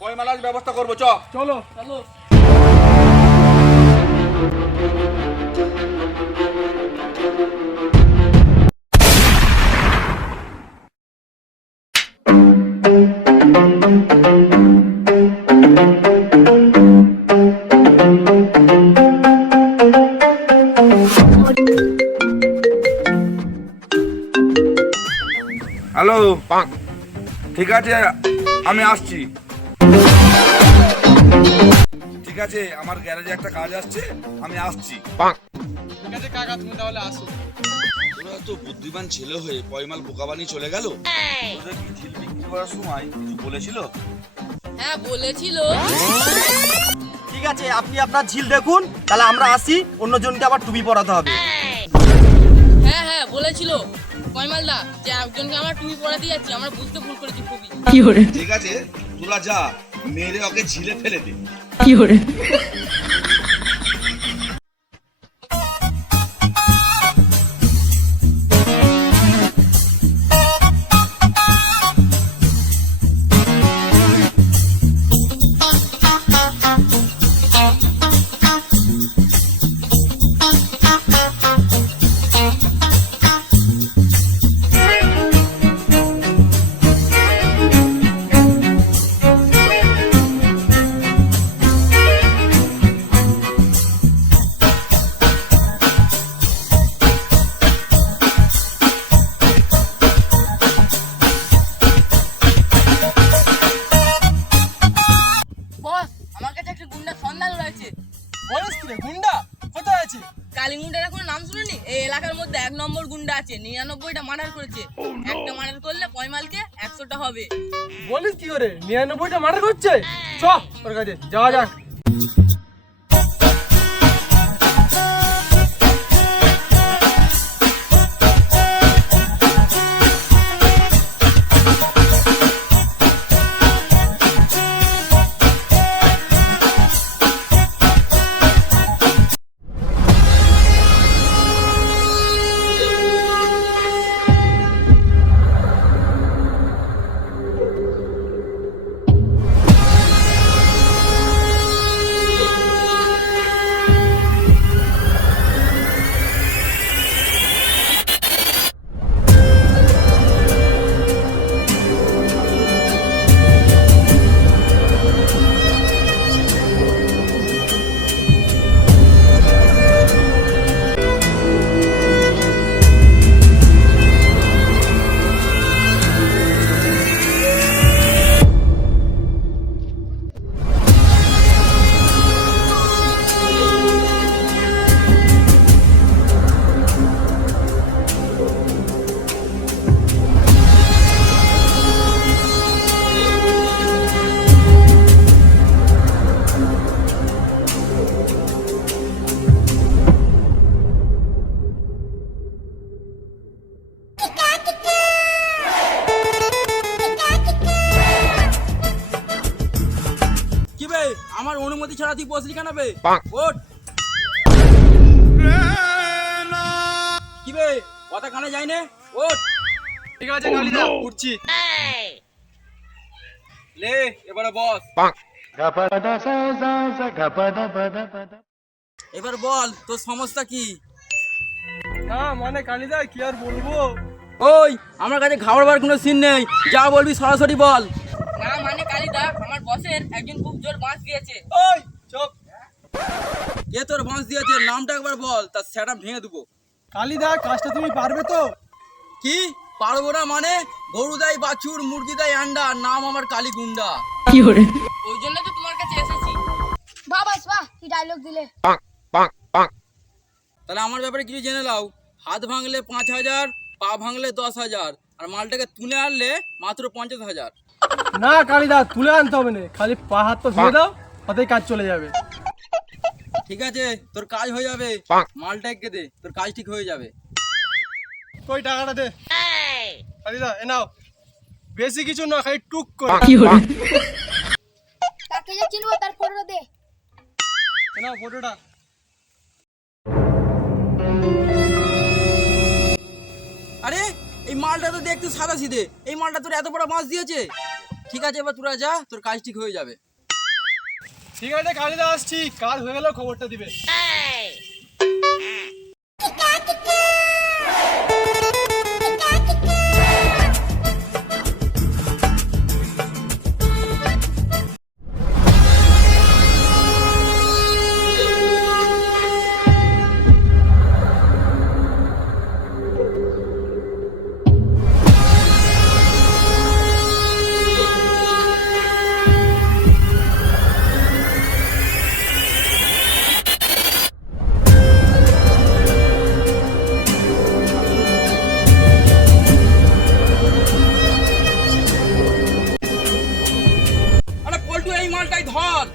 পয়মালার ব্যবস্থা করবো। চলো চলো। হ্যালো, ঠিক আছে আমি আসছি। ঠিক আছে, আমার গ্যারেজে একটা কাজ আসছে, আমি আসছি। ঠিক আছে কাকা, তুমি তাহলে আসো। তোরা তো বুদ্ধিমান ছেলে হয়ে পয়মাল বোকা বানিয়ে চলে গেল। তোদের কি ঝিল বিক্রি করার সময় কিছু বলেছিল? হ্যাঁ বলেছিল। ঠিক আছে, আপনি আপনার ঝিল দেখুন, তাহলে আমরা আসি, অন্যজনকে আবার টুপি পরাতে হবে। হ্যাঁ হ্যাঁ বলেছিল পয়মালদা যে একজনকে আমার টুপি পরাতে যাচ্ছি, আমরা বুঝতে ভুল করেছি খুবই। ঠিক আছে, তোরা যা, মেরে ওকে ঝিলে ফেলে দে। বস, আমার কাছে একটা গুন্ডার সন্ধান রয়েছে। বলিস কি রে, গুন্ডা কোথায় আছে? কালী গুন্ডার কোনো নাম শুনুনি? এই এলাকার মধ্যে 1 নম্বর গুন্ডা আছে, 99টা মার্ডার করেছে। একটা মার্ডার করলে পয়মালকে 100টা হবে। বলিস কি করে, 99টা মার্ডার করছে? চ ওর কাছে যাওয়া যাক। কি বে, আমার অনুমতি ছাড়া তুই বসলি কেন বে? ওঠ। কি বে, কথা কানে যায় না? ওঠ। ঠিক আছে কালিদা, উঠছি। লে, এবারে বস। এবার বল তোর সমস্যা কি? না মানে কালিদা, কি আর বলবো। ওই, আমার কাছে ঘাবড়াবার কোনো সিন নেই, যা বলবি সরাসরি বল। না মানে কালীদা, আমার বসের একজন খুব জোর বাঁশ দিয়েছে। ওই চুপ। কে তোর বাঁশ দিয়েছে, নামটা একবার বল, তার সেটা ভেঙে দেবো। কালিদা, কাজটা তুমি পারবে তো? কি পারবো না মানে? গরু দেয় বাছুর, মুরগি দেয় আন্ডা, নাম আমার কালী গুন্ডা। ওই জন্য তো তোমার কাছে এসেছি। বাহ বাস বাহ, কি ডায়লগ দিলে। তাহলে আমার ব্যাপারে কিছু জেনে নাও। হাত ভাঙলে 5,000, পা ভাঙলে 10,000, আর মালটাকে তুলে আনলে মাত্র 50,000। না কালিদা, তুলে আনতে হবে না, খালি পা হাত তো ধুয়ে দাও, তাতেই কাজ চলে যাবে। ঠিক আছে, তোর কাজ হয়ে যাবে। মালটা একে দে, তোর কাজ ঠিক হয়ে যাবে। কই টাকাটা দে। কালিদা এ নাও, বেশি কিছু না, খালি টুক করে। তাকে যে চিনবো তার ফটোটা দে। এ নাও ফটোটা। আরে এই মালটা তো দেখতে সাদা সিধে, এই মালটা তোর এত বড় মাছ দিয়েছে? ঠিক আছে, এবার তোরা যা, তোর কাজ ঠিক হয়ে যাবে। ঠিক আছে কালিদা, আসছি, কাজ হয়ে গেল খবরটা দিবে। আরে পল্টু, এই মালটাই ধর।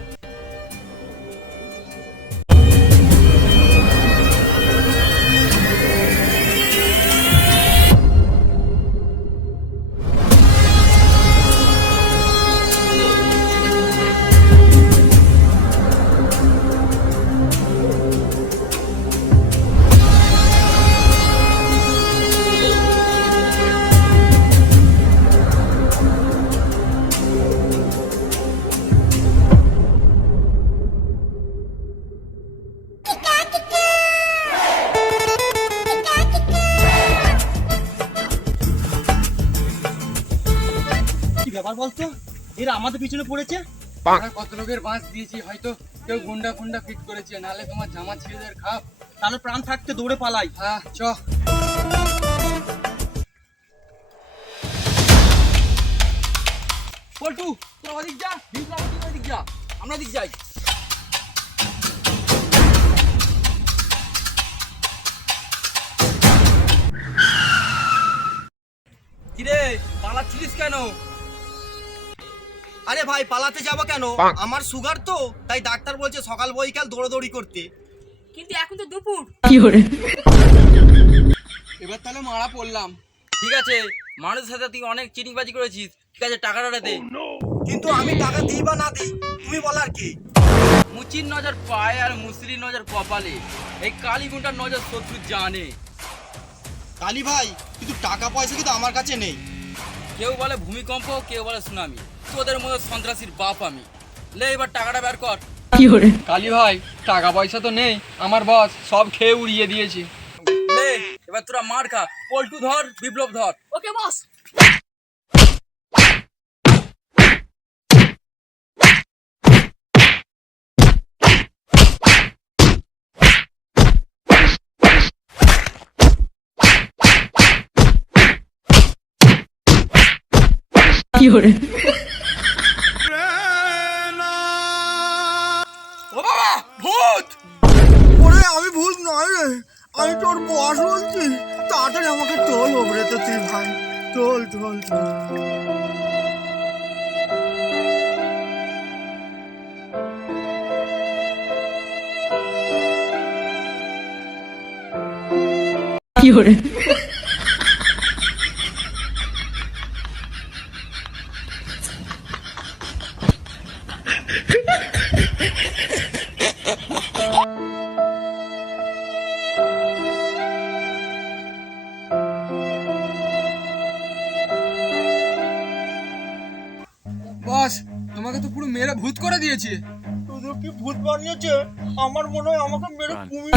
কি ব্যাপার বলতো, এরা আমাদের পিছনে পড়েছে। আমরা কত লোকের বাঁশ দিয়েছি, হয়তো কেউ গুন্ডা গুন্ডা ফিট করেছে, নাহলে তোমার জামা ছিঁড়ে দেওয়ার খাপ। তাহলে প্রাণ থাকতে দৌড়ে পালাই। হ্যাঁ চ। পল্টু, তোরা ওদিক যা, বিপ্লব ওদিক যা, আমরা দিক যাই। কিরে, পালাচ্ছিলিস কেন? আরে ভাই, পালাতে যাব কেন? আমার সুগার তো, তাই ডাক্তার বলছে সকাল বৈকাল দৌড়াদৌড়ি করতে। কিন্তু এখন তো দুপুর। এবার তাহলে মারা পড়লাম। ঠিক আছে, মানুষের সাথে তুই অনেক চিটিংবাজি করেছিস, ঠিক আছে, টাকাটা দে। কিন্তু আমি টাকা দিই বা না দিই, তুমি বলার কি? মুচির নজর পায়ে আর মুসলির নজর কপালে, এই কালীগুন্ডার নজর শত্রু জানে। কালী ভাই, কিন্তু টাকা পয়সা কিন্তু আমার কাছে নেই। কেউ বলে ভূমিকম্প, কেউ বলে সুনামি, তোদের মতো সন্ত্রাসীর বাপ আমি। লে এবার টাকাটা বের কর। কালী ভাই, টাকা পয়সা তো নেই, আমার বস সব খেয়ে উড়িয়ে দিয়েছে। লে এবার তোরা মার খা। পল্টু ধর, বিপ্লব ধর। ওকে বস। ও বাবা, ভূত! ওরে আমি ভূত নয় রে, আমি তোর বস বলছি। তাড়াতাড়ি আমাকে তোল ওপরে তো তুই ভাই, তোল তোল তোল। বস, তোমাকে তো পুরো মেরে ভূত করে দিয়েছে। তোদের কি ভূত বানিয়েছে? আমার মনে হয় আমাকে মেরে কুমির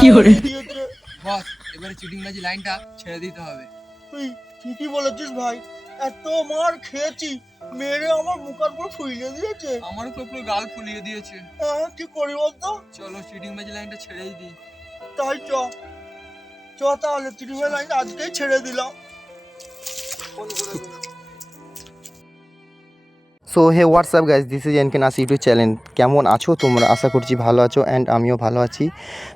দিয়েছে। বস, এবারে চিটিংবাজি লাইনটা ছেড়ে দিতে হবে। তুই ঠিকই বলেছিস ভাই, এত মার খেয়েছি, মেরে আমার মুখের পুরো ফুলিয়ে দিয়েছে। আমারও তো পুরো গাল ফুলিয়ে দিয়েছে। কি করি বলতো? চলো চিটিংবাজি লাইনটা ছেড়েই দিই। তাই চ তাহলে ত্রিভুজ লাইন আজকেই ছেড়ে দিলাম। So hey what's up guys, this is NK নাস ইউটিউব চ্যানেল। কেমন আছো তোমরা? আশা করছি ভালো আছো, অ্যান্ড আমিও ভালো আছি।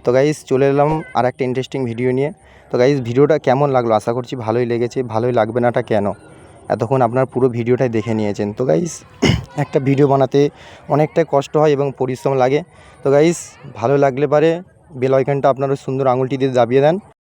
তো গাইজ চলে এলাম আর একটা ইন্টারেস্টিং ভিডিও নিয়ে। তো গাইজ ভিডিওটা কেমন লাগলো? আশা করছি ভালোই লেগেছে। ভালোই লাগবে নাটা কেন, এতক্ষণ আপনার পুরো ভিডিওটাই দেখে নিয়েছেন। তো গাইজ একটা ভিডিও বানাতে অনেকটাই কষ্ট হয় এবং পরিশ্রম লাগে। তো গাইজ ভালো লাগলে পারে বেল আইকনটা আপনারা সুন্দর আঙুলটি দিয়ে দাবিয়ে দেন।